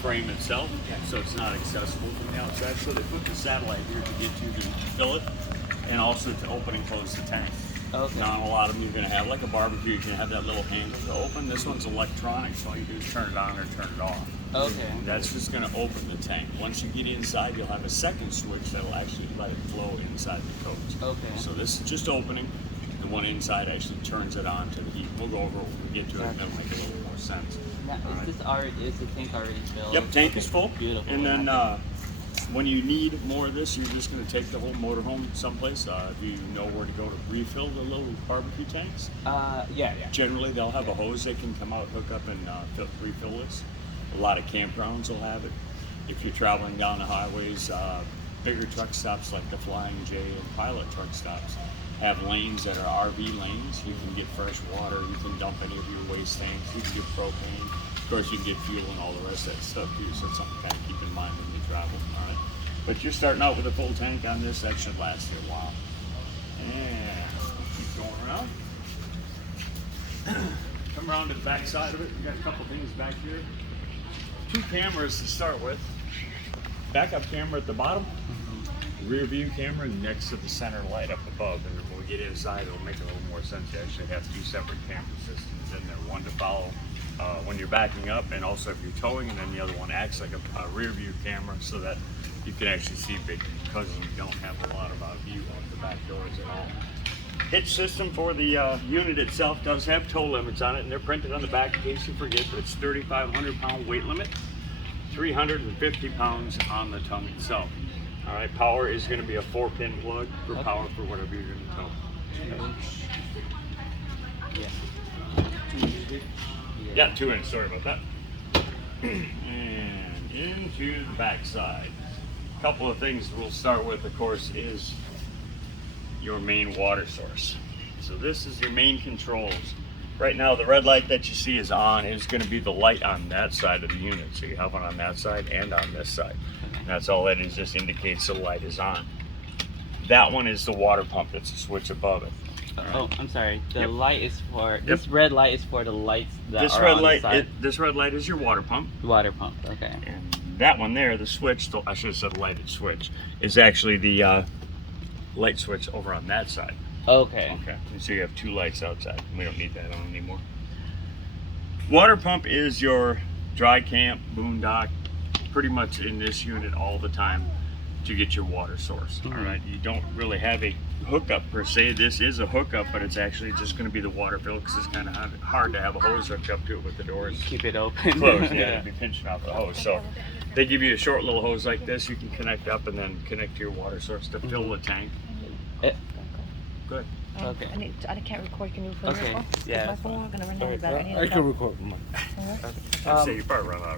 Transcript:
frame itself, so it's not accessible from the outside. So they put the satellite here to get you to fill it, and also to open and close the tank. Okay. Now, a lot of them you're going to have, like a barbecue, you're going to have that little handle to open. This one's electronic, so all you do is turn it on or turn it off. Okay. That's just going to open the tank. Once you get inside, you'll have a second switch that'll actually let it flow inside the coach. Okay. So this is just opening. The one inside actually turns it on to the heat. We'll go over it when we get to it, and that'll make a little more sense. Now, is the tank already filled? Yep, tank is full. Beautiful. And then when you need more of this, you're just going to take the whole motorhome someplace. If you know where to go to refill the little barbecue tanks. Yeah. Generally, they'll have a hose they can come out, hook up, and refill this. A lot of campgrounds will have it. If you're traveling down the highways, bigger truck stops like the Flying J and Pilot truck stops have lanes that are RV lanes. You can get fresh water, you can dump any of your waste tanks, you can get propane. Of course, you can get fuel and all the rest of that stuff too, so it's something to kind of keep in mind when you travel, all right? But you're starting out with a full tank on this, that should last you a while. And keep going around. Come around to the back side of it. We got a couple things back here. 2 cameras to start with. Backup camera at the bottom, rear view camera next to the center light up above. And then when we get inside, it'll make a little more sense. You actually have 2 separate camera systems in there, one to follow when you're backing up, and also if you're towing, and then the other one acts like a rear view camera so that you can actually see big, because you don't have a lot of view of the back doors at all. Hitch system for the unit itself does have tow limits on it, and they're printed on the back in case you forget, but it's 3,500 pound weight limit, 350 pounds on the tongue itself. All right, power is going to be a 4-pin plug for power for whatever you're going to tow. Yeah, 2 inch, sorry about that. And into the back side. A couple of things we'll start with, of course, is your main water source. So this is your main controls. Right now, the red light that you see is on is going to be the light on that side of the unit. So you have one on that side and on this side. And that's all that is, just indicates the light is on. That one is the water pump. It's a switch above it. Oh, I'm sorry. The Yep. light is for this red light is for the lights that This are red on light, the side. this red light is your water pump. Water pump. Okay. And that one there, the switch, I should have said lighted switch, is actually the light switch over on that side. Okay. Okay, so you have 2 lights outside. We don't need that on anymore. Water pump is your dry camp, boondock, pretty much in this unit all the time to get your water source. Mm-hmm. All right, you don't really have a hookup per se. This is a hookup, but it's actually just going to be the water fill, because it's kind of hard to have a hose hooked up to it with the doors Keep it open. closed. Yeah, it'd be pinching out the hose. So they give you a short little hose like this. You can connect up and then connect to your water source to fill the tank. Good. Okay. I can't record. Can you record? Okay. My phone? Yeah. My phone. I'm gonna run out of battery. I can record. I'd say you probably run out